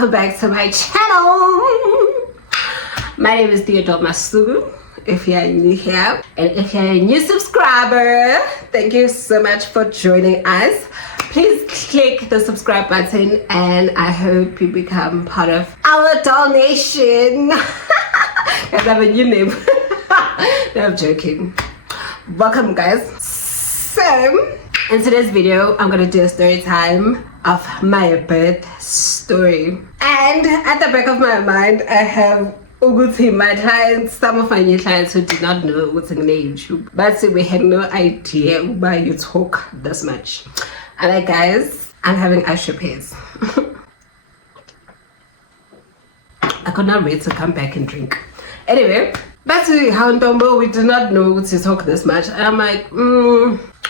welcome back to my channel. My name is Theo-Doll if you're new here, and if you're a new subscriber, thank you so much for joining us. Please click the subscribe button and I hope you become part of our doll nation. Guys, I have a new name. No, I'm joking. Welcome guys. So in today's video I'm gonna do a story time of my birth story, and at the back of my mind I have my clients, some of my new clients who did not know what's in YouTube, but we had no idea why you talk this much. And like guys, I'm having ice repairs. I could not wait to come back and drink. Anyway, back to how Ntombo, we did not know to talk this much. And I'm like,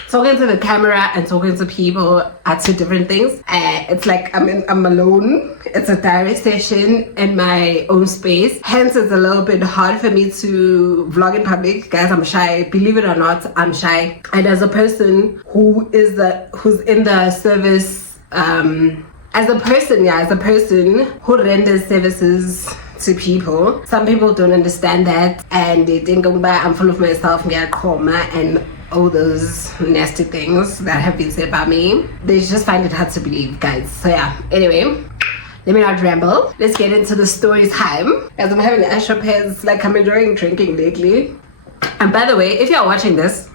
talking to the camera and talking to people are two different things. It's like I'm alone. It's a diary session in my own space. Hence, it's a little bit hard for me to vlog in public. Guys, I'm shy. Believe it or not, I'm shy. And as a person who's in the service, as a person who renders services to people, some people don't understand that, and they think I'm full of myself, and all those nasty things that have been said about me. They just find it hard to believe, guys. So yeah, anyway, let me not ramble. Let's get into the story time. As I'm having ice repairs, like I'm enjoying drinking lately. And by the way, if you're watching this,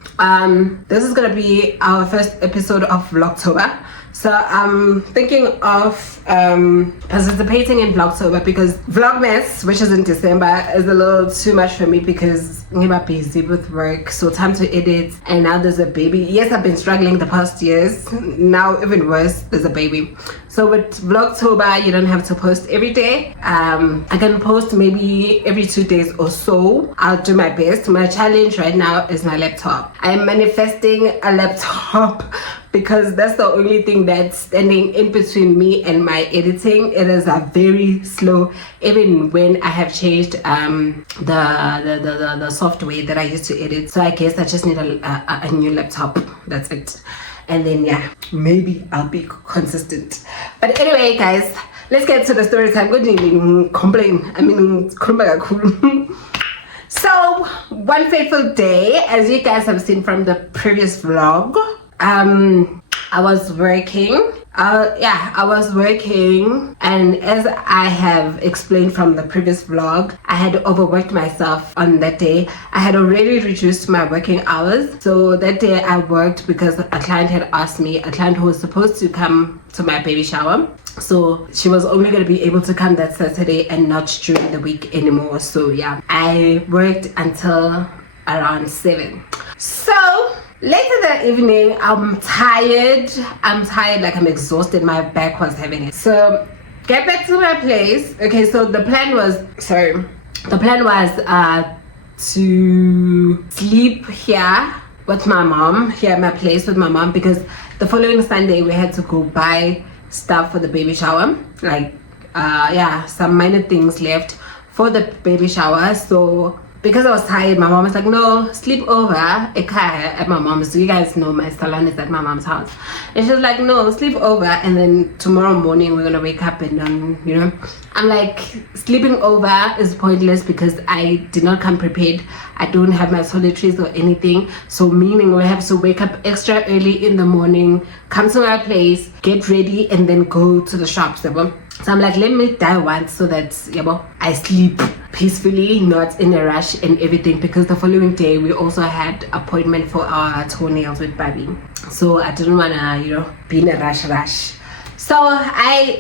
this is gonna be our first episode of Vlogtober. So I'm thinking of participating in Vlogtober because Vlogmas, which is in December, is a little too much for me because I'm busy with work, so time to edit, and now there's a baby. Yes, I've been struggling the past years. Now even worse, there's a baby. So with Vlogtober, you don't have to post every day. I can post maybe every 2 days or so. I'll do my best. My challenge right now is my laptop. I'm manifesting a laptop because that's the only thing that's standing in between me and my editing. It is a very slow, even when I have changed the software that I used to edit. So I guess I just need a new laptop. That's it. And then yeah, maybe I'll be consistent. But anyway guys, let's get to the story time. Good evening. Complain. So one fateful day, as you guys have seen from the previous vlog, I was working. I was working, and as I have explained from the previous vlog, I had overworked myself on that day. I had already reduced my working hours, so that day I worked because a client had asked me, a client who was supposed to come to my baby shower. So she was only going to be able to come that Saturday and not during the week anymore. So yeah, I worked until around 7. So later that evening, I'm tired, like I'm exhausted. My back was having it. So get back to my place. Okay, so the plan was to sleep here with my mom, here at my place with my mom, because the following Sunday we had to go buy stuff for the baby shower, like some minor things left for the baby shower. So because I was tired, my mom was like, no, sleep over at my mom's. So you guys know my salon is at my mom's house. And she was like, no, sleep over, and then tomorrow morning we're gonna wake up and I'm like, sleeping over is pointless because I did not come prepared. I don't have my toiletries or anything. So meaning we have to wake up extra early in the morning, come to my place, get ready, and then go to the shops. So I'm like, let me die once so that I sleep peacefully, not in a rush and everything, because the following day we also had appointment for our toenails with Bobby. So I didn't wanna, be in a rush. So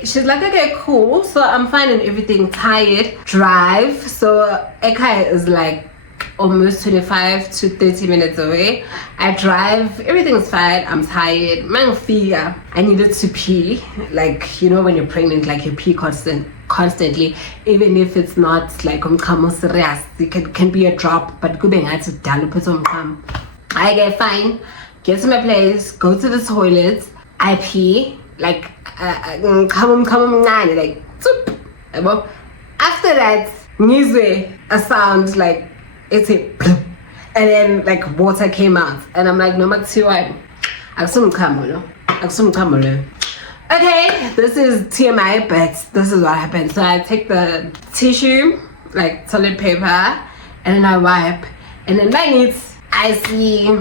she's like, okay, cool. So I'm fine and everything, tired, drive. So Eka is like almost 25 to 30 minutes away. I drive, everything's fine, I'm tired, I needed to pee, like when you're pregnant, like you pee constantly, even if it's not like serious, it can be a drop, but I get fine, get to my place, go to the toilet, I pee, like like after that ngizwe a sound like it's a plop, and then like water came out, and I'm like, no, Okay, this is TMI, but this is what happened. So I take the tissue, like toilet paper, and then I wipe, and then my needs, I see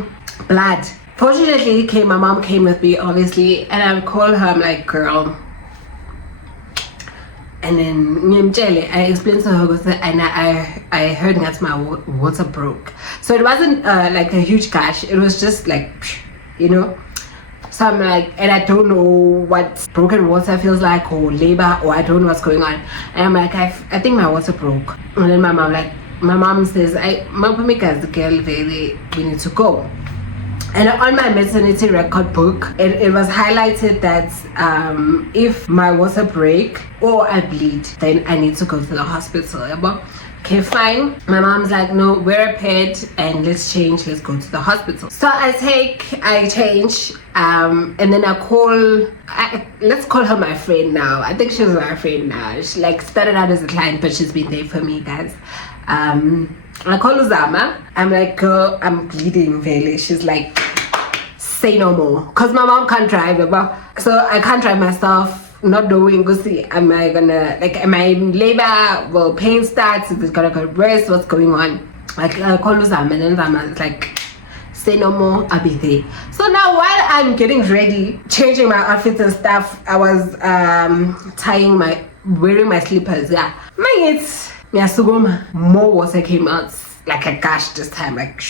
blood. Fortunately, my mom came with me, obviously, and I call her, I'm like, girl. And then I explained to her, and I heard that my water broke. So it wasn't like a huge gush, it was just like, you know. So I'm like, and I don't know what broken water feels like, or labor, or I don't know what's going on. And I'm like, I think my water broke. And then my mom says, the girl, we need to go. And on my maternity record book, it was highlighted that if my water break or I bleed, then I need to go to the hospital. Okay, fine. My mom's like, no, wear a pad and let's change, let's go to the hospital. So I change, and then I call, let's call her my friend now. I think she's my friend now. She like started out as a client, but she's been there for me, guys. I call Uzama. I'm like, girl, I'm bleeding, really. She's like, say no more. Because my mom can't drive, so I can't drive myself. Not knowing, am I in labor? Well, pain starts, is it gonna get worse? What's going on? Like, I call Uzama, and then Uzama like, say no more, I'll be there. So now while I'm getting ready, changing my outfits and stuff, I was wearing my slippers. Yeah, more water came out like a gush this time, like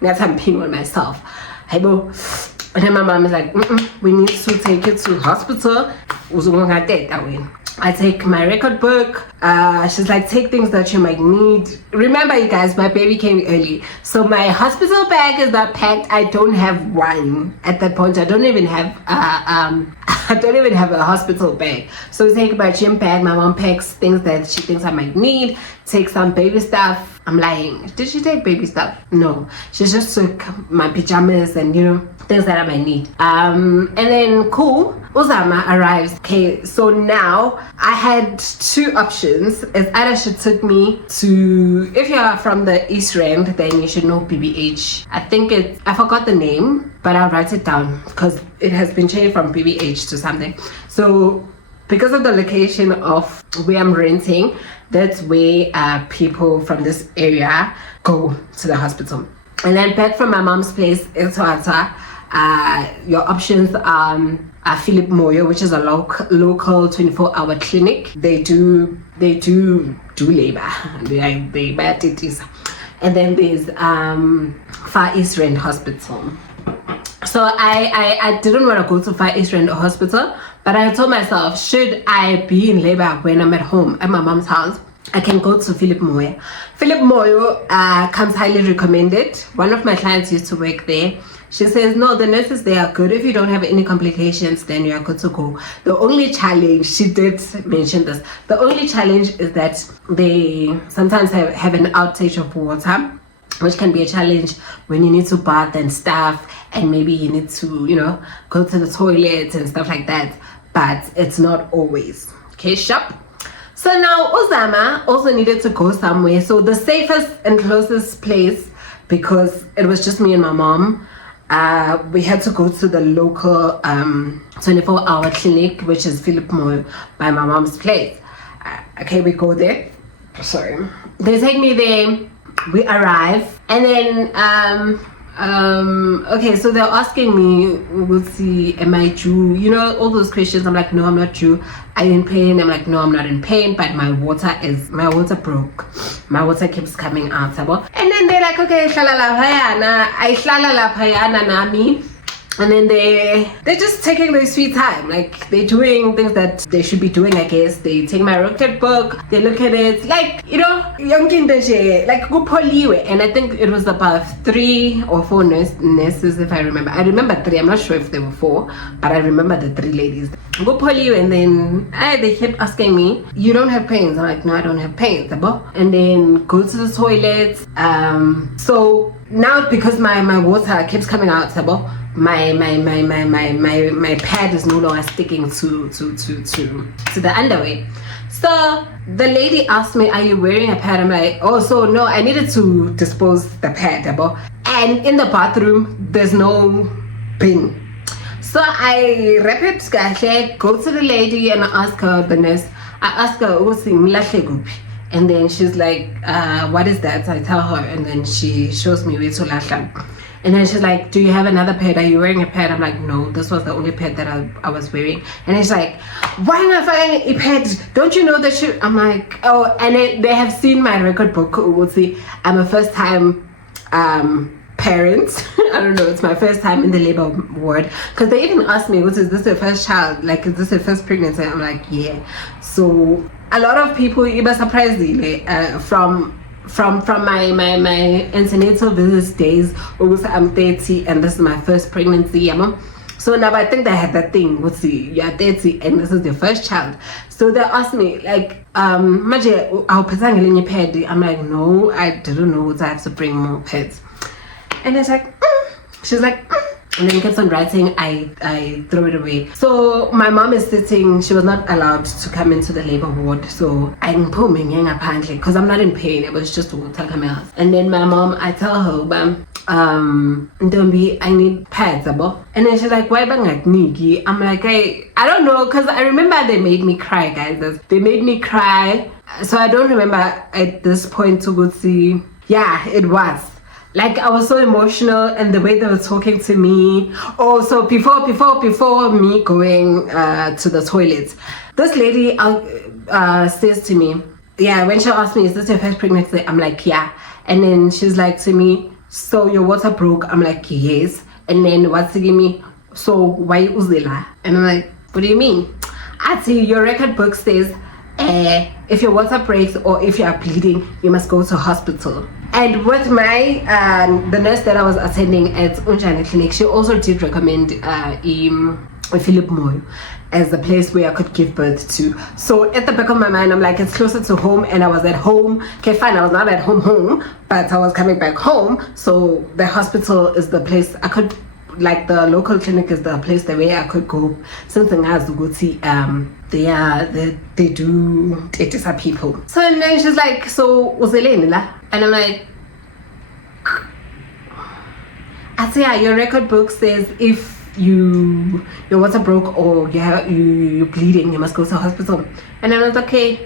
that's I'm peeing on myself. And then my mom is like, we need to take it to hospital. I take my record book. She's like, take things that you might need. Remember, you guys, my baby came early, so my hospital bag is not packed. I don't have one at that point. I don't even have a hospital bag. So we take my gym bag. My mom packs things that she thinks I might need. Take some baby stuff. I'm lying. Did she take baby stuff? No. She just took my pajamas and, things that I might need. And then cool. Uzama arrives. Okay, so now I had two options. It's either she took me to, if you're from the East Rand, then you should know BBH. I forgot the name, but I'll write it down because it has been changed from BBH to something. So because of the location of where I'm renting, that's where people from this area go to the hospital. And then back from my mom's place in Tawata, your options are Philip Moyo, which is a local 24-hour clinic. They do labor. They bad it is. And then there's Far East Rand Hospital. So I didn't want to go to Far East Rand Hospital, but I told myself, should I be in labor when I'm at home at my mom's house, I can go to Philip Moyo. Philip Moyo comes highly recommended. One of my clients used to work there. She says, no, the nurses there are good. If you don't have any complications, then you are good to go. The only challenge, she did mention this, the only challenge is that they sometimes have an outage of water, which can be a challenge when you need to bath and stuff, and maybe you need to, go to the toilet and stuff like that. But it's not always. Okay, shop. So now Uzama also needed to go somewhere. So the safest and closest place, because it was just me and my mom, we had to go to the local 24-hour clinic, which is Philip Moyo by my mom's place. Okay, we go there. Sorry. They take me there. We arrive, and then okay, so they're asking me, we'll see, am I Jew? All those questions. I'm like, no, I'm not Jew. Are you in pain? I'm like, no, I'm not in pain, but my water broke. My water keeps coming out. And then they're like, okay, nami. And then they're just taking their sweet time. Like, they're doing things that they should be doing, I guess. They take my rocket book, they look at it, like, young like, go poliwe. And I think it was about 3 or 4 nurses, if I remember. I remember 3, I'm not sure if there were 4, but I remember the 3 ladies. Go poliwe, and then they kept asking me, you don't have pains? I'm like, no, I don't have pains. And then go to the toilet. So now, because my water keeps coming out, my pad is no longer sticking to the underwear. So the lady asked me, are you wearing a pad? I'm like, oh, so no, I needed to dispose the pad. And in the bathroom, there's no bin. So So I wrap it, go to the lady and ask her, the nurse. I ask her, and then she's like, what is that? I tell her, and then she shows me where to lasha. And then she's like, do you have another pad? Are you wearing a pad? I'm like, no, this was the only pad that I was wearing. And she's like, why am I wearing a pad? Don't you know that she... I'm like, oh, and they have seen my record book. We'll see. I'm a first time parent. I don't know, it's my first time in the labor ward. Because they even asked me, is this your first child? Like, is this your first pregnancy? I'm like, yeah. So a lot of people, even surprisingly, from my antenatal visits days, also I'm 30 and this is my first pregnancy. So now I think they had that thing, you're 30 and this is your first child. So they asked me like, Maje, I'll put in your pad. I'm like, no, I didn't know I have to bring more pads. And it's like, she's like, and then kept on writing. I throw it away. So my mom is sitting. She was not allowed to come into the labor ward. So I'm pulling apparently because I'm not in pain. It was just water coming out. And then my mom, I tell her, Ndombi, I need pads, abo. And then she's like, why bang like nigi? I'm like, I don't know, because I remember they made me cry, guys. They made me cry. So I don't remember at this point to go see. Yeah, it was. Like, I was so emotional and the way they were talking to me. Oh, so before me going to the toilet, this lady says to me, yeah, when she asked me, is this your first pregnancy? I'm like, yeah. And then she's like to me, so your water broke? I'm like, yes. And then what's to give me, so why uzela? And I'm like, what do you mean? I see your record book says, if your water breaks or if you are bleeding, you must go to hospital. And with my the nurse that I was attending at Unjani Clinic, she also did recommend Philip Moyo as the place where I could give birth to. So at the back of my mind, I'm like, it's closer to home, and I was at home. Okay, fine, I was not at home, but I was coming back home. So the hospital is the place I could, like the local clinic is the place the way I could go. Something has to go see. They do people. So and then she's like, so uzeleni la? And I'm like, I say, yeah, your record book says if your water broke or you're bleeding, you must go to hospital. And I was like, okay,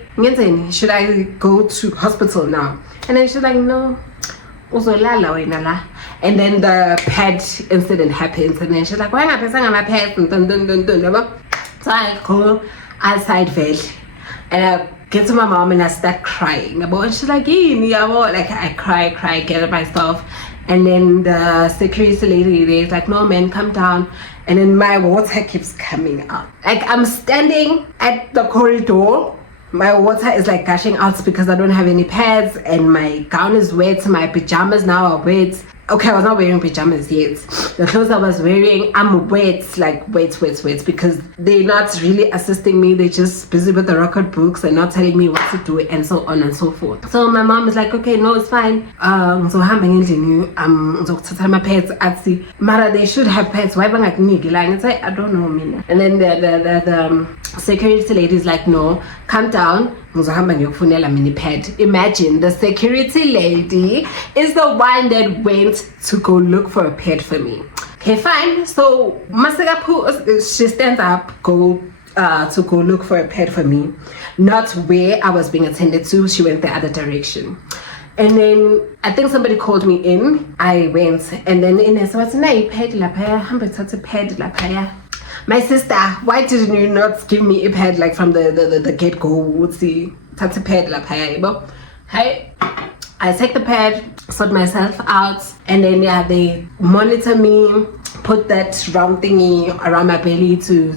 should I go to hospital now? And then she's like, no. And then the pad incident happens, and then she's like, why am I passing on my pads? So I go outside village and I get to my mom and I start crying. And she's like, like I cry, get myself. And then the security lady there is like, no man, come down. And then my water keeps coming out. Like I'm standing at the corridor. My water is like gushing out because I don't have any pads and my gown is wet. My pajamas now are wet. Okay, I was not wearing pajamas yet. The clothes I was wearing, I'm wet, like wet, because they're not really assisting me. They're just busy with the record books and not telling me what to do and so on and so forth. So my mom is like, okay, no, it's fine. So my pads at sea. Mara, they should have pads. Why bang like nigga? Like I don't know, Mina. And then the security lady is like, no, come down. Mini pad. Imagine the security lady is the one that went to go look for a pad for me. Okay, fine. So Masagapu, she stands up, to go look for a pad for me, not where I was being attended to. She went the other direction. And then I think somebody called me in. I went, and then in so what's na pad la pad la. My sister, why didn't you not give me a pad like from the get-go? Would see that's a pad la paya. Hey, I take the pad, sort myself out, and then yeah, they monitor me, put that round thingy around my belly to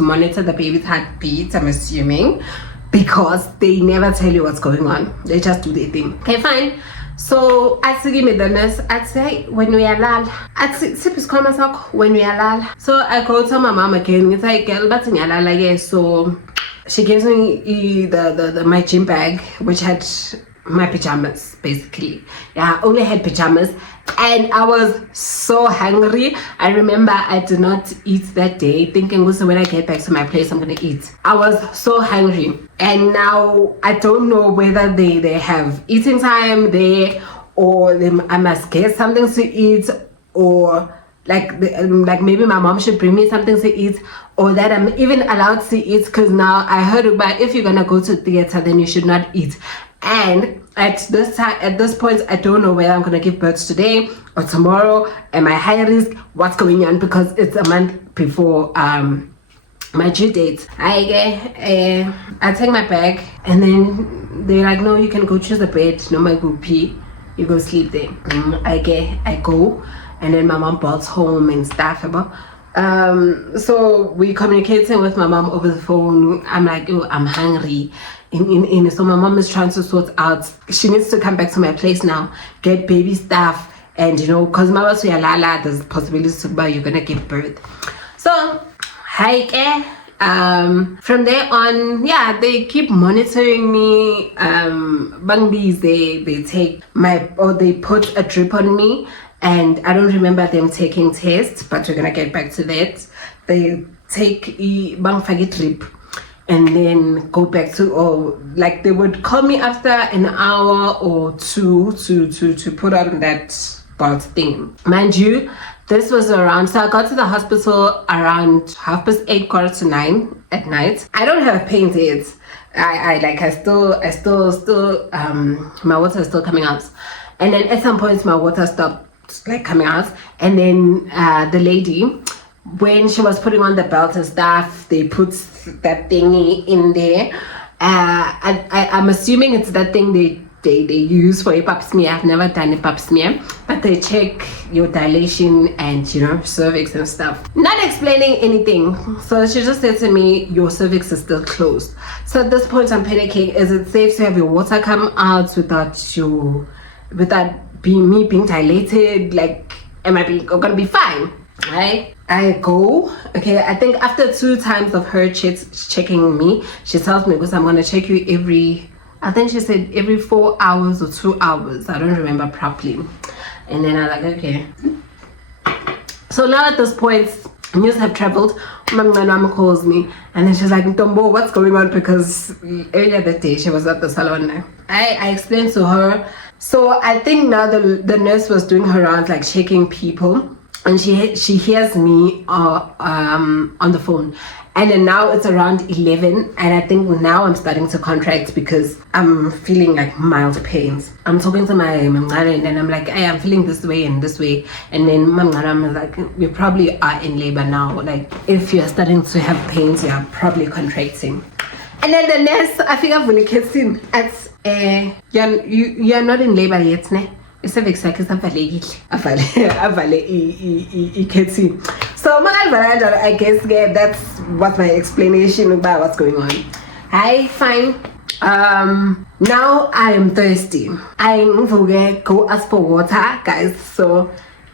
monitor the baby's heartbeat, I'm assuming, because they never tell you what's going on. They just do their thing. Okay, fine. So I give me the nurse. I say when we are lal. I say when we are lal. So I go to my mom again. It's like girl, but yes. So she gives me the my gym bag, which had my pajamas basically. Yeah, I only had pajamas, and I was so hungry. I remember I did not eat that day, thinking also when I get back to my place I'm gonna eat. I was so hungry, and now I don't know whether they have eating time there or I must get something to eat, or like maybe my mom should bring me something to eat, or that I'm even allowed to eat, because now I heard about if you're gonna go to theater, then you should not eat. And at this point, I don't know whether I'm gonna give birth today or tomorrow. Am I high risk? What's going on? Because it's a month before my due date. I take my bag, and then they're like, no, you can go choose a bed. No, my go pee. You go sleep there. I go, and then my mom bolts home and stuff. So we communicating with my mom over the phone. I'm like, oh, I'm hungry. So my mom is trying to sort out. She needs to come back to my place now, get baby stuff, and because my was lala, there's possibilities about you're gonna give birth. So from there on, yeah, they keep monitoring me. They take they put a drip on me, and I don't remember them taking tests, but we're gonna get back to that. They take a drip and then go back to, like they would call me after an hour or two to put on that bolt thing. Mind you, this was around, so I got to the hospital around 8:30, 9:15 at night. I don't have pains yet. I still my water is still coming out, and then at some point my water stopped like coming out, and then the lady, when she was putting on the belt and stuff, they put that thingy in there. I'm assuming it's that thing they use for a pap smear. I've never done a pap smear, but they check your dilation and cervix and stuff. Not explaining anything, so she just said to me, your cervix is still closed. So at this point I'm panicking. Is it safe to have your water come out without being dilated? Like, am I gonna be fine? Right? I go, okay, I think after 2 times of her checking me, she tells me, because I'm gonna check you I think she said every 4 hours or 2 hours. I don't remember properly. And then I'm like, okay. So now at this point, news have traveled. My mom calls me, and then she's like, Ntombo, what's going on? Because earlier that day she was at the salon. I explained to her. So I think now the nurse was doing her rounds, like checking people, and she hears me on the phone. And then now it's around 11, and I think now I'm starting to contract because I'm feeling like mild pains. I'm talking to my mamngane, and then I'm like, hey, I'm feeling this way and this way. And then mamngane is like, you probably are in labor now. Like, if you're starting to have pains, you're probably contracting. And then the nurse, I think I've really kissed him. You're not in labor yet, ne? Cervix sakhe savalekile avale ikhethi. So I guess that's what my explanation about what's going on. Hi, fine. Now I am thirsty. I go ask for water, guys. So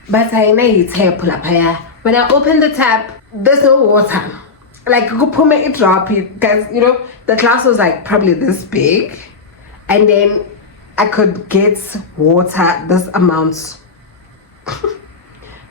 but I need tap pull up here. When I open the tap, there's no water. Like, go put me drop it, guys. The glass was like probably this big, and then I could get water, this amount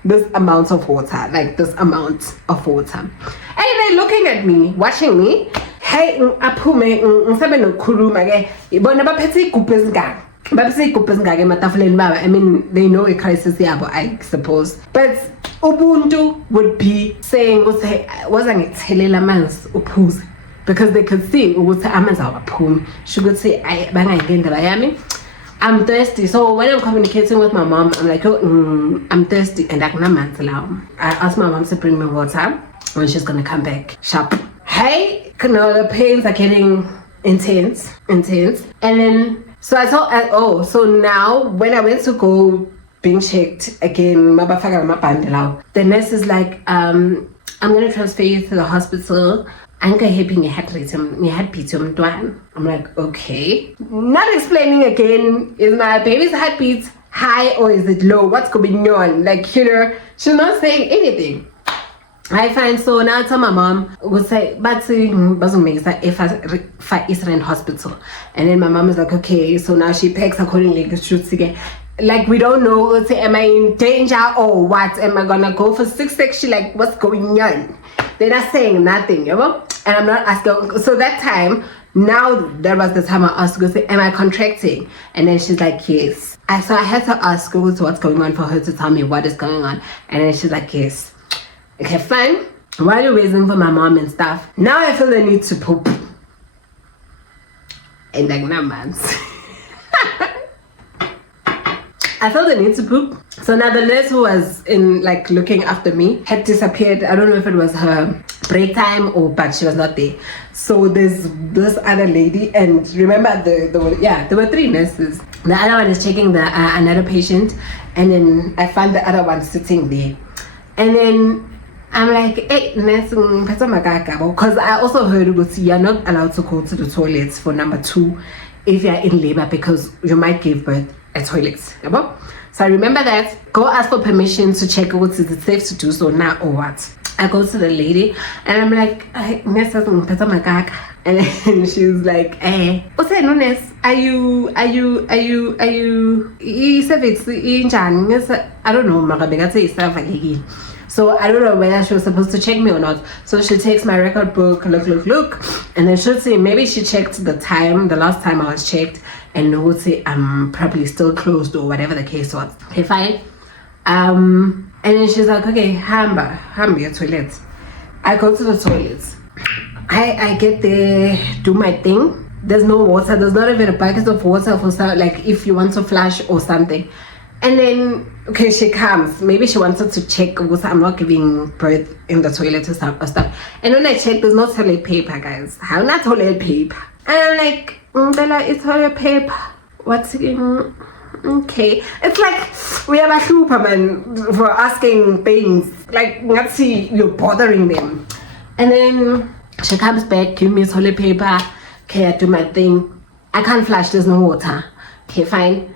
of water, like this amount of water. And they're looking at me, watching me. Hey, aphume ngisabe nokukhuluma ke. Ibona baphethe igubhu ezingaka. Baphethe igubhu ezingaka ematafuleni baba. I mean, they know a crisis yabo, I suppose. But ubuntu would be saying, "Waza ngikuthelela amanzi uphuze." Because they could see ukuthi amanzi awaphumi. She could say, "Bangayindaba yami." I'm thirsty. So when I'm communicating with my mom, I'm like, I'm thirsty, and I asked my mom to bring me water when she's gonna come back sharp. Hey, the pains are getting intense, and then so I told, so now when I went to go being checked again, the nurse is like, I'm gonna transfer you to the hospital. I'm like, okay. Not explaining again, is my baby's heartbeat high or is it low? What's going on? Like, she's not saying anything. I find, so now I tell my mom, would say, but if I Israel hospital. And then my mom is like, okay, so now she packs accordingly, shoots again. Like, we don't know, say, am I in danger or what? Am I gonna go for 6 section? Like, what's going on? They're not saying nothing, And I'm not asking. So that time, Now that was the time I asked her, am I contracting? And then she's like, yes. So I had to ask her what's going on for her to tell me what is going on. And then she's like, yes. Okay, fine. While you're waiting for my mom and stuff, now I feel the need to poop. And like 9 months. I felt the need to poop. So now the nurse who was in like looking after me had disappeared. I don't know if it was her break time but she was not there. So there's this other lady, and remember there were 3 nurses. The other one is checking the another patient, and then I found the other one sitting there. And then I'm like, hey, nurse, because I also heard you're not allowed to go to the toilets for number 2 if you're in labor, because you might give birth at toilets. So I remember that. Go ask for permission to check is it safe to do so now or what. I go to the lady and I'm like, nurse, and then she's like, hey, what's that, no nurse? Are you I don't know, so I don't know whether she was supposed to check me or not. So she takes my record book, look, and then she'll say maybe she checked the last time I was checked, and would say I'm probably still closed or whatever the case was. Okay, fine. And then she's like, okay, hamba your toilet. I go to the toilets. I get there, do my thing. There's no water. There's not even a bucket of water for like if you want to flush or something. And then, okay, she comes. Maybe she wanted to check because I'm not giving birth in the toilet or stuff. And when I check, there's no toilet paper, guys. How not toilet paper? And I'm like, Bella, it's toilet paper. What's it? Okay. It's like we have a Superman for asking things. Like, let's see, you're bothering them. And then she comes back, give me toilet paper. Okay, I do my thing. I can't flush, there's no water. Okay, fine.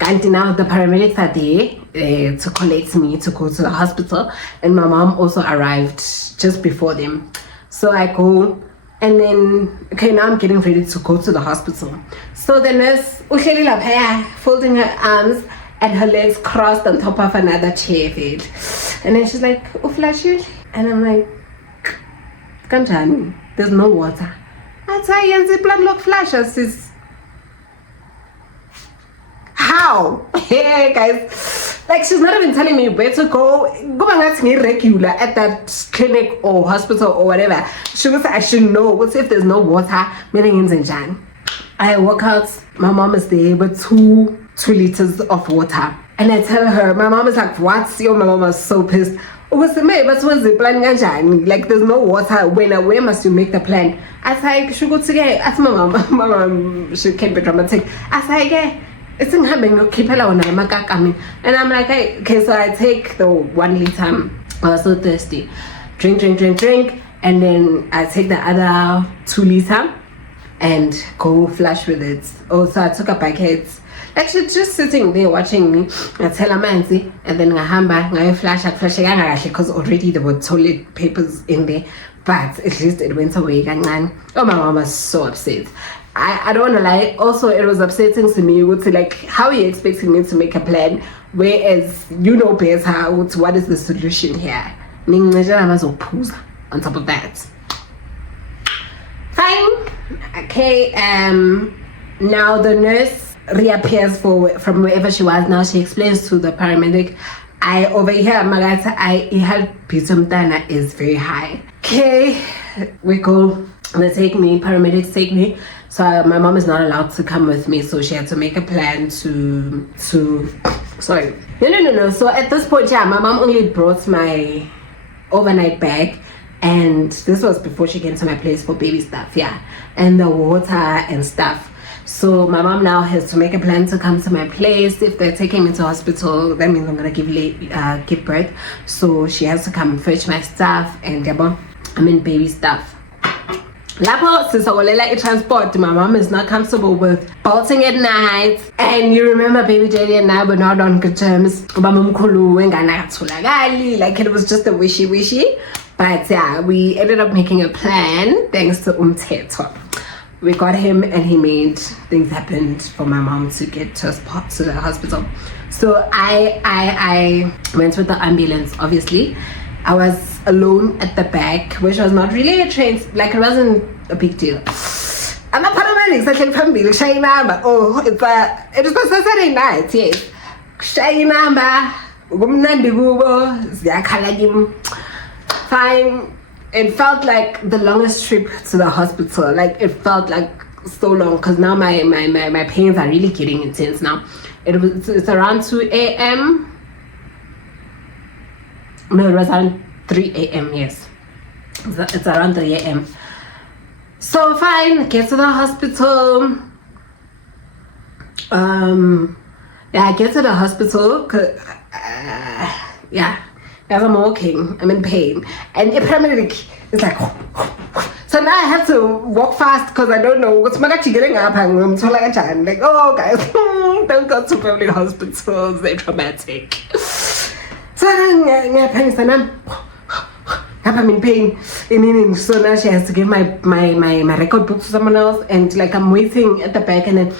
And now the paramedics are there to collect me to go to the hospital, and my mom also arrived just before them. So I go, and then now I'm getting ready to go to the hospital. So the nurse folding her arms and her legs crossed on top of another chair bed, and then she's like, flash you, and I'm like, kanjani, there's no water. I tell you, blood look flashes is. How? Hey guys, like she's not even telling me where to go. Go back regular at that clinic or hospital or whatever. She was I should know. What's if there's no water? I walk out. My mom is there with 2 liters of water, and I tell her. My mom is like, "What?" My mom was so pissed. What's the matter? What's the plan? Like there's no water. Where must you make the plan? I was like, "She go to get." Ask my mom. My mom, she can't be dramatic. I was like, it's in having a keep and I'm like, okay, so I take the 1 liter. I was so thirsty. Drink, and then I take the other 2 liter and go flush with it. So I took a bucket. Like she's just sitting there watching me. I tell her Manzi, and then I flash because already there were toilet papers in there. But at least it went away. Oh, my mom was so upset. I don't want to lie. Also, it was upsetting to me. Like, how are you expecting me to make a plan, whereas you know better what is the solution here? On top of that, fine. Okay. Now the nurse reappears from wherever she was. Now she explains to the paramedic, I over here, Magata, Pitumtana is very high. Okay, we go. They take me. Paramedics take me. So my mom is not allowed to come with me, so she had to make a plan to sorry. No. So at this point, my mom only brought my overnight bag, and this was before she came to my place for baby stuff, and the water and stuff. So my mom now has to make a plan to come to my place. If they're taking me to hospital, that means I'm gonna give birth. So she has to come fetch my stuff and baby stuff. Lapo sisakolela transport. My mom is not comfortable with bolting at night, and you remember baby daddy and I were not on good terms. Like it was just a wishy, but we ended up making a plan thanks to Umteto. We got him and he made things happen for my mom to get to the hospital. So I went with the ambulance. Obviously I was alone at the back, which was not really a train, like it wasn't a big deal. Ama-paramedics actually phambili kushaya inamba. Oh, it was a Saturday night, yes. Kushaya inamba, kumnandi kubo, ziyakhala kimi. Fine. It felt like the longest trip to the hospital. Like it felt like so long because now my pains are really getting intense now. It's around 2 a.m. No, it was around 3 a.m. Yes, it's around 3 a.m. So fine, get to the hospital. Yeah, I get to the hospital. Yeah, as I'm walking, I'm in pain, and a paramedic is like. So now I have to walk fast because I don't know what's my actually getting up and so like oh guys, don't go to public hospitals, they're traumatic. So I'm in pain. And so now she has to give my record book to someone else, and like I'm waiting at the back, and then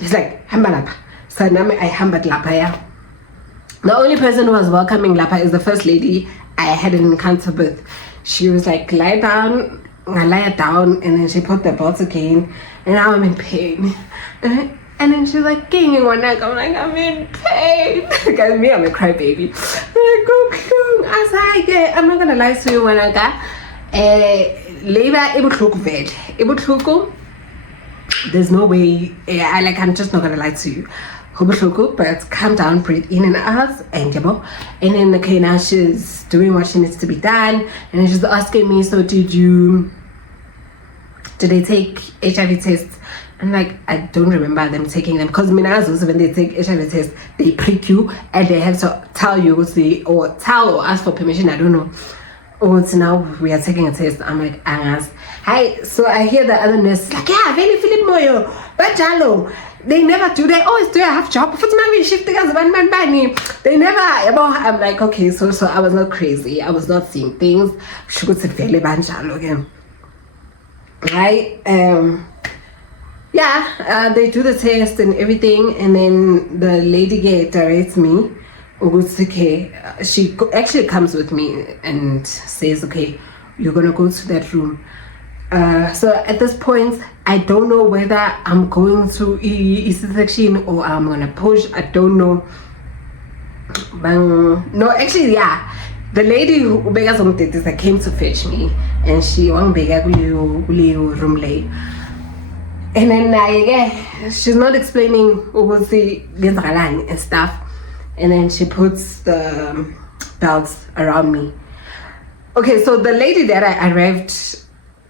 he's like, Hamba Lapa. So now I hambered Lapa, yeah. The only person who was welcoming Lapa is the first lady I had an encounter with. She was like, lie down. I lie down, and then she put the belt again, and now I'm in pain. And then she's like, "King one neck." I'm like, I'm in pain. Guys, me, I'm a crybaby. I'm like, I'm not gonna lie to you when I got labor. There's no way. I'm just not gonna lie to you. But calm down, breathe in and out, and then okay, now she's doing what she needs to be done, and then she's asking me, so did they take HIV tests? And like, I don't remember them taking them, because when they take HIV tests, they prick you and they have to tell you or ask for permission. I don't know. Oh, so now we are taking a test. I'm like, hi. So I hear the other nurse like, yeah, very Philip Moyo, but Jalo. They never do. They always do a half job. They never. I'm like, okay, so I was not crazy. I was not seeing things. She could say fairly banjalo again. Right? Yeah. They do the test and everything, and then the lady directs me. Okay, she actually comes with me and says, okay, you're gonna go to that room. So at this point, I don't know whether I'm going to C-section or I'm gonna push. I don't know. No, actually, yeah. The lady who came to fetch me, and she won't be room late. And then she's not explaining what the and stuff. And then she puts the belts around me. Okay, so the lady that I arrived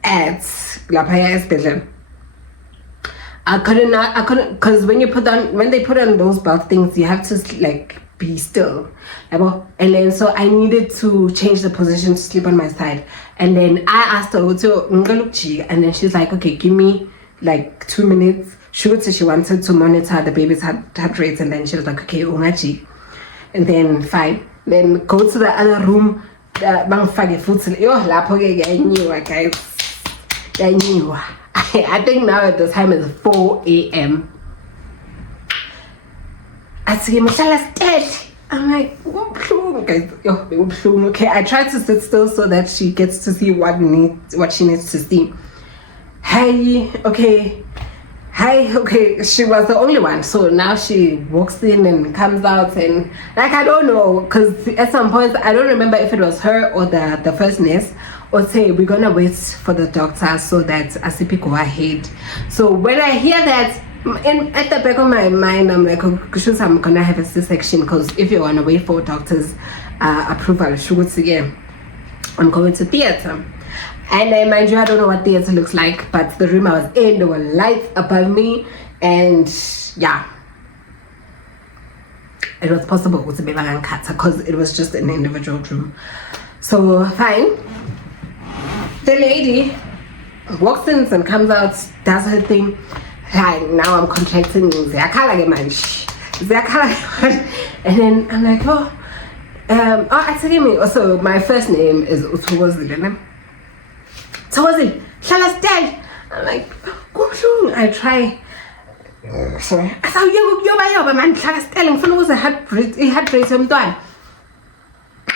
at Lapaya Hospital, I couldn't, because when they put on those belt things, you have to like be still. And then so I needed to change the position to sleep on my side. And then I asked her and then she's like, okay, give me like 2 minutes. She wanted to monitor the baby's heart rate, and then she was like, okay, ungachi. And then fine. Then go to the other room. I knew. I think now at the time it's 4 a.m. I see Michelle's dead. I'm like, okay. I tried to sit still so that she gets to see what she needs to see. Hey, okay. She was the only one, so now she walks in and comes out, and like I don't know, because at some point I don't remember if it was her or the first nurse, or say we're gonna wait for the doctor so that Asipi go ahead. So when I hear that, at the back of my mind, I'm like, oh, I'm gonna have a C-section, because if you wanna wait for doctor's approval, I'm going to theater. And mind you, I don't know what theater looks like, but the room I was in, there were lights above me, and yeah, it was possible to be like because it was just an individual room. So fine, the lady walks in and comes out, does her thing. Like, now I'm contracting, and then I'm like, so my first name is Utuwazilene. So was it? Shall dead? I'm like, I try. Sorry. I saw you, man. Shall telling for was a heart rate done.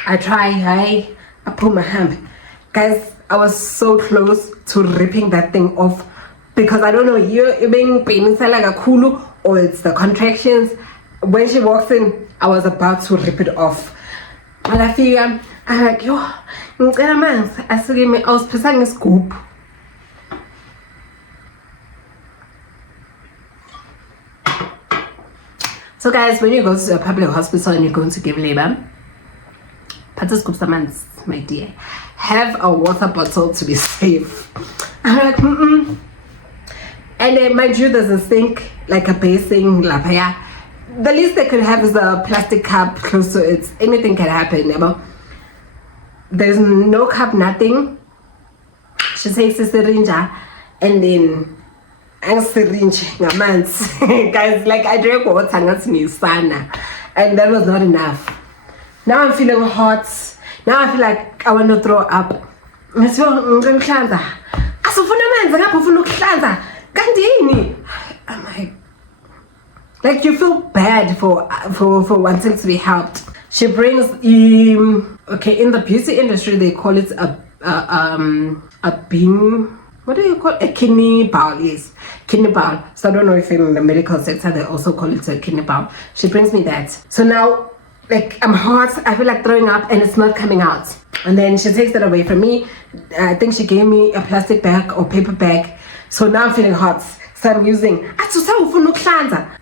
I try. I pull my hand. Guys, I was so close to ripping that thing off because I don't know, you're being pain like a kulu or it's the contractions. When she walks in, I was about to rip it off. But I figure, I'm like, yo, I was pressing a scoop. So guys, when you go to a public hospital and you're going to give labor, my dear, have a water bottle to be safe. I'm like, And then, mind you, there's a sink, like a basin, lapaya. The least they could have is a plastic cup close to it. Anything can happen, you know? There's no cup, nothing. She takes a syringe and then syringe guys, like I drank water and that was not enough. Now I'm feeling hot. Now I feel like I want to throw up. I'm like you feel bad for wanting to be helped. She brings okay, in the beauty industry they call it a bean. What do you call it? A kidney bowl, yes. Kidney bowl. So I don't know if in the medical sector they also call it a kidney bowl. She brings me that. So now, like, I'm hot, I feel like throwing up and it's not coming out. And then she takes it away from me. I think she gave me a plastic bag or paper bag. So now I'm feeling hot. So I'm using oh,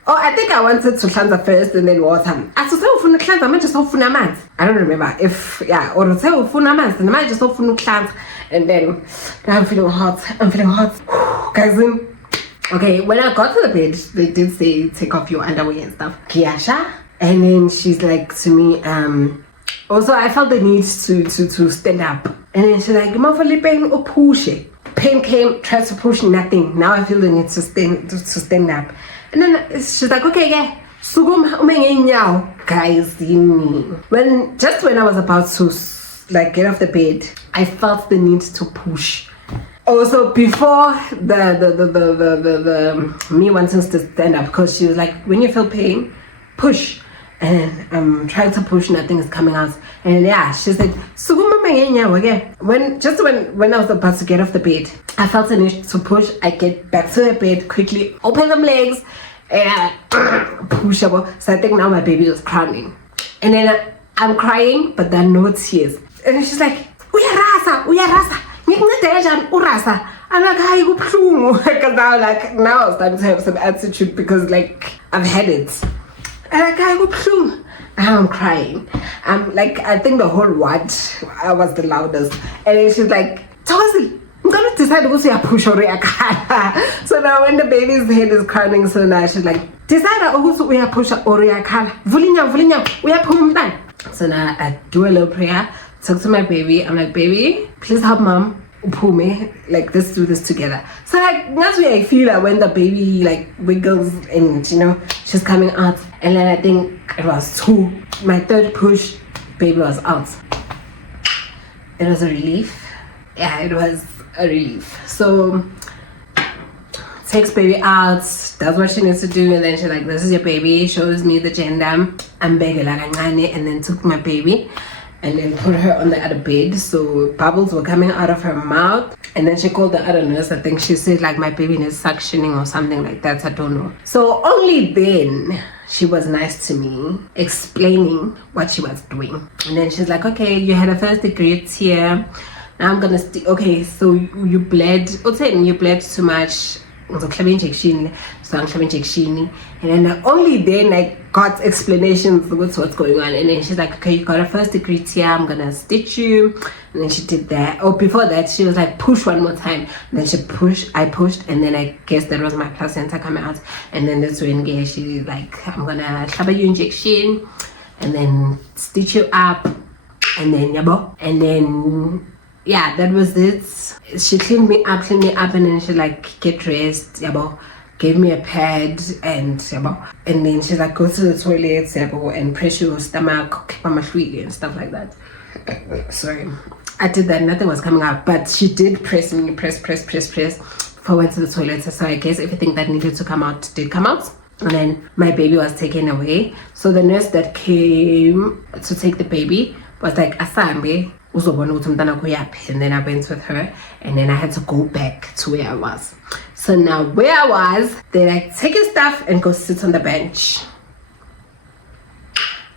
I think I wanted to cleanse first and then water. I don't remember if or and I just cleanse and then now I'm feeling hot. Guys, okay, when I got to the bed, they did say take off your underwear and stuff. Kiasha, and then she's like to me, also I felt the need to stand up, and then she's like, pain or push it. Pain came, tried to push, nothing. Now I feel the need to stand up. And then she's like, okay, yeah. Guys, when I was about to like get off the bed, I felt the need to push. Also before the me wanting to stand up, because she was like, when you feel pain, push. And I'm trying to push, nothing is coming out. And yeah, she said, when I was about to get off the bed, I felt the need to push. I get back to the bed, quickly open them legs, and push. So I think now my baby was crying. And then I'm crying, but there are no tears. And she's like, uyarasa. I'm like, hi, because now I was starting to have some attitude because like I've had it. And I'm crying. I'm like, I think the whole ward, I was the loudest. And then she's like, Tosi, I'm gonna decide who's your push or your car. So now when the baby's head is crying, so now she's like, decide who's your push or your car. Vulinya, we are pum. So now I do a little prayer, talk to my baby. I'm like, baby, please help mom. Upume, like let's do this together. So like that's where I feel like when the baby like wiggles and she's coming out, and then I think it was 2. My third push, baby was out. It was a relief. Yeah, it was a relief. So takes baby out, does what she needs to do, and then she's like, this is your baby, shows me the gender. I'm begging like and then took my baby and then put her on the other bed. So bubbles were coming out of her mouth, and then she called the other nurse. I think she said like my baby needs suctioning or something like that, I don't know. So only then she was nice to me, explaining what she was doing. And then she's like, okay, you had a 1st degree tear, now I'm gonna okay, so you bled too much, so I'm injection. And then only then I got explanations with what's going on. And then she's like, okay, you got a 1st degree tear, I'm gonna stitch you. And then she did that. Oh, before that she was like, push one more time. And then I pushed, and then I guess that was my placenta coming out. And then that's when she's like, I'm gonna cover you injection and then stitch you up, and then yeah, that was it. She cleaned me up, and then she like, get dressed, gave me a pad, and then she's like, go to the toilet, and press your stomach, and stuff like that. Sorry, I did that, nothing was coming out, but she did press me, press before I went to the toilet. So I guess everything that needed to come out did come out. And then my baby was taken away. So the nurse that came to take the baby was like, Asambe, uzobona ukuthi umntana wakho uyaphi. And then I went with her, and then I had to go back to where I was. So now where I was, they like take your stuff and go sit on the bench.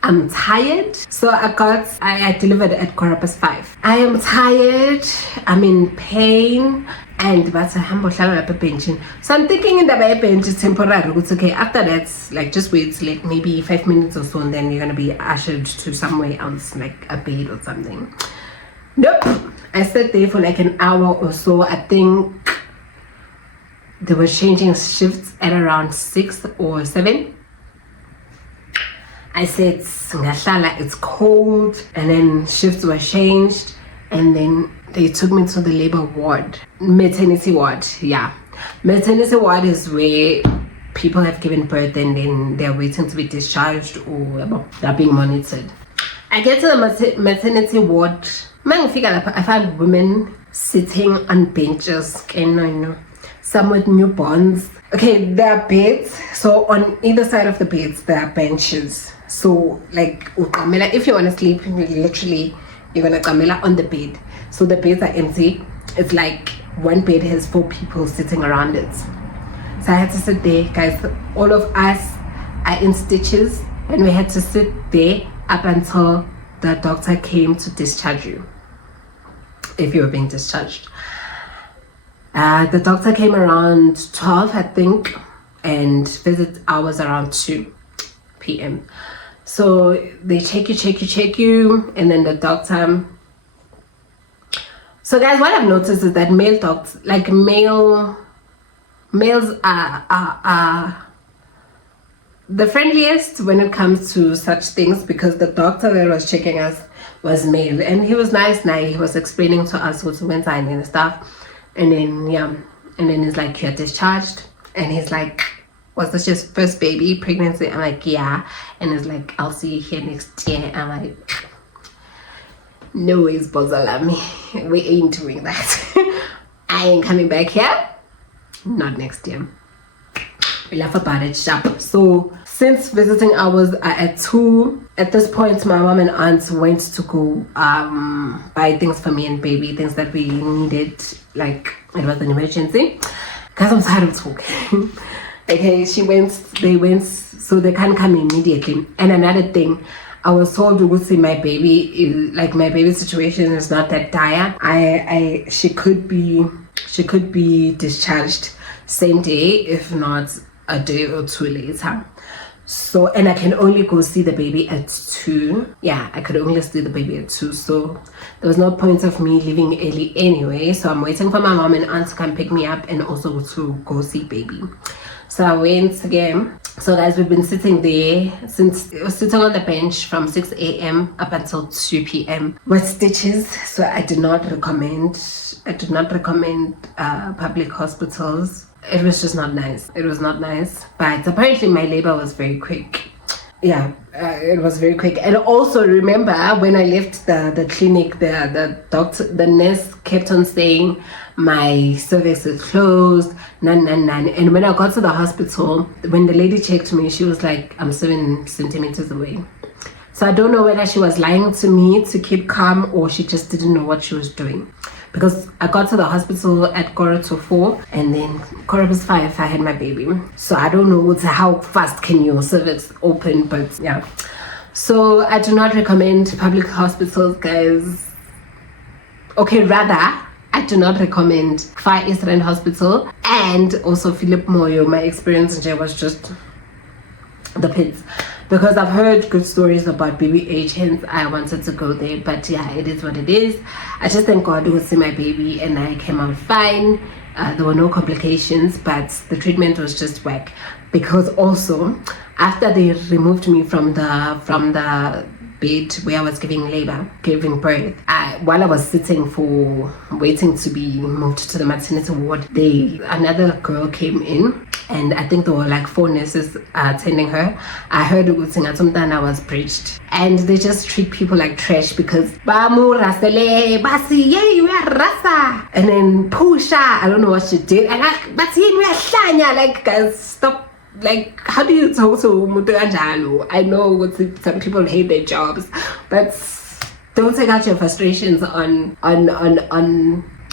I'm tired, so I delivered at 5:15. I am tired, I'm in pain, and that's a humble bench. So I'm thinking in the bench is temporary. It's okay. After that, like just wait like maybe 5 minutes or so, and then you're gonna be ushered to somewhere else, like a bed or something. Nope. I sat there for like an hour or so. I think they were changing shifts at around 6 or 7. I said, it's cold, and then shifts were changed, and then they took me to the labor ward, maternity ward. Yeah, maternity ward is where people have given birth and then they're waiting to be discharged or they're being monitored. I get to the maternity ward. I found women sitting on benches, some with newborns. Okay, there are beds. So on either side of the beds, there are benches. So like, if you want to sleep, literally, you're gonna camela on the bed. So the beds are empty. It's like one bed has 4 people sitting around it. So I had to sit there, guys. All of us are in stitches, and we had to sit there up until the doctor came to discharge you, if you were being discharged. The doctor came around 12, I think, and visit hours around 2 p.m. So they check you, and then the doctor. So guys, what I've noticed is that males are the friendliest when it comes to such things, because the doctor that was checking us was male, and he was nice. Now he was explaining to us what's went on and stuff, and then he's like, you're discharged, and he's like, was this your first baby pregnancy? I'm like, yeah. And he's like, I'll see you here next year. I'm like, no ways, Bozalami. We ain't doing that. I ain't coming back here. Not next year. We laugh about it sharp. So since visiting hours are at 2, at this point my mom and aunt went to go buy things for me and baby, things that we needed, like it was an emergency. Because I'm tired of talking. Okay, they went, so they can't come immediately. And another thing, I was told to see my baby, like my baby situation is not that dire. She could be discharged same day, if not a day or 2 later. So, and I can only go see the baby at 2. Yeah, I could only see the baby at 2. So there was no point of me leaving early anyway. So I'm waiting for my mom and aunt to come pick me up and also to go see baby. So I went again. So guys, we've been sitting there sitting on the bench from 6 a.m. up until 2 p.m. with stitches. So I do not recommend public hospitals. It was just not nice. It was not nice. But apparently my labor was very quick. Yeah, it was very quick. And also remember, when I left the clinic, the nurse kept on saying my cervix is closed, none. And when I got to the hospital, when the lady checked me, she was like, I'm 7 centimeters away. So I don't know whether she was lying to me to keep calm, or she just didn't know what she was doing. Because I got to the hospital at 4:45, and then 5:15 I had my baby. So I don't know how fast can your cervix open, but yeah. So I do not recommend public hospitals, guys. Okay, rather, I do not recommend Far East Rand Hospital and also Philip Moyo. My experience there was just the pits. Because I've heard good stories about BBH, hence I wanted to go there. But yeah, it is what it is. I just thank God to see my baby and I came out fine. There were no complications, but the treatment was just whack. Because also, after they removed me from the bed where I was giving birth, while I was waiting to be moved to the maternity ward, another girl came in, and I think there were like 4 nurses attending her. I heard Ugusingatumdana was breached, and they just treat people like trash because Bamu Rasele Basi, yeah, you are Rasa, and then Pusha, I don't know what she did, and but we are Shanya, like, guys, stop. Like, how do you talk to Mutu Anjalo? I know some people hate their jobs, but don't take out your frustrations on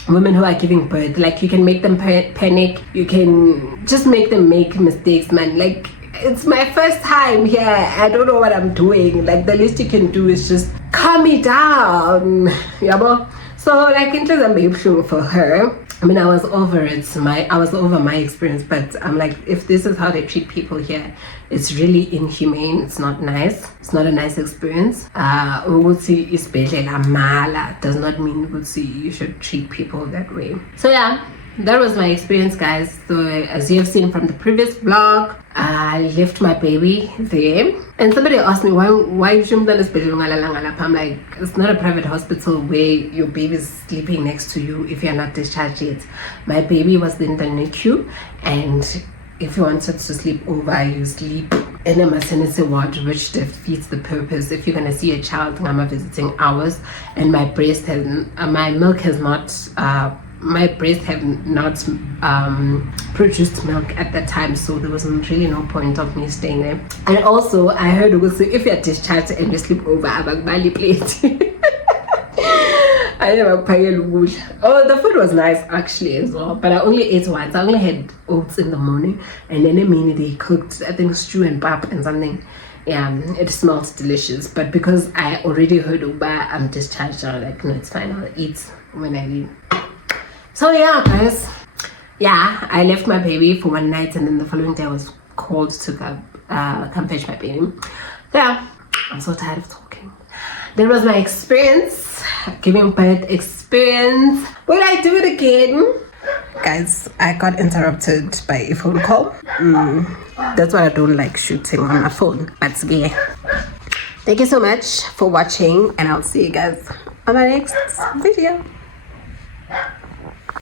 women who are giving birth. Like, you can make them panic, you can just make them make mistakes, man. Like, it's my first time here, I don't know what I'm doing. Like, the least you can do is just calm me down, yabo. So like, I'm for her. I mean, I was over it. I was over my experience, but I'm like, if this is how they treat people here, it's really inhumane. It's not nice. It's not a nice experience. Ukuthi isibhedlela mala does not mean ukuthi you should treat people that way. So yeah, that was my experience, guys. So as you have seen from the previous vlog, I left my baby there, and somebody asked me why you shouldn't I'm like, it's not a private hospital where your baby is sleeping next to you if you're not discharged yet. My baby was in the NICU, and if you wanted to sleep over, you sleep in a maternity ward, which defeats the purpose. If you're gonna see a child, I'm visiting hours, and my breast has my milk has not my breast have not produced milk at that time, so there was really no point of me staying there. And also, I heard also, if you're discharged and you sleep over, abagibali plate. I never paid. Oh, the food was nice actually as well, but I only ate once. I only had oats in the morning, and then a minute they cooked, I think, stew and pap and something. Yeah, it smelled delicious, but because I already heard Uber, I'm discharged. I'm like, no, it's fine, I'll eat when I leave. So yeah, guys, yeah, I left my baby for one night, and then the following day I was called to come fetch my baby. Yeah, I'm so tired of talking. That was my experience, giving birth experience. Will I do it again? Guys, I got interrupted by a phone call. That's why I don't like shooting on my phone. But yeah, thank you so much for watching, and I'll see you guys on my next video.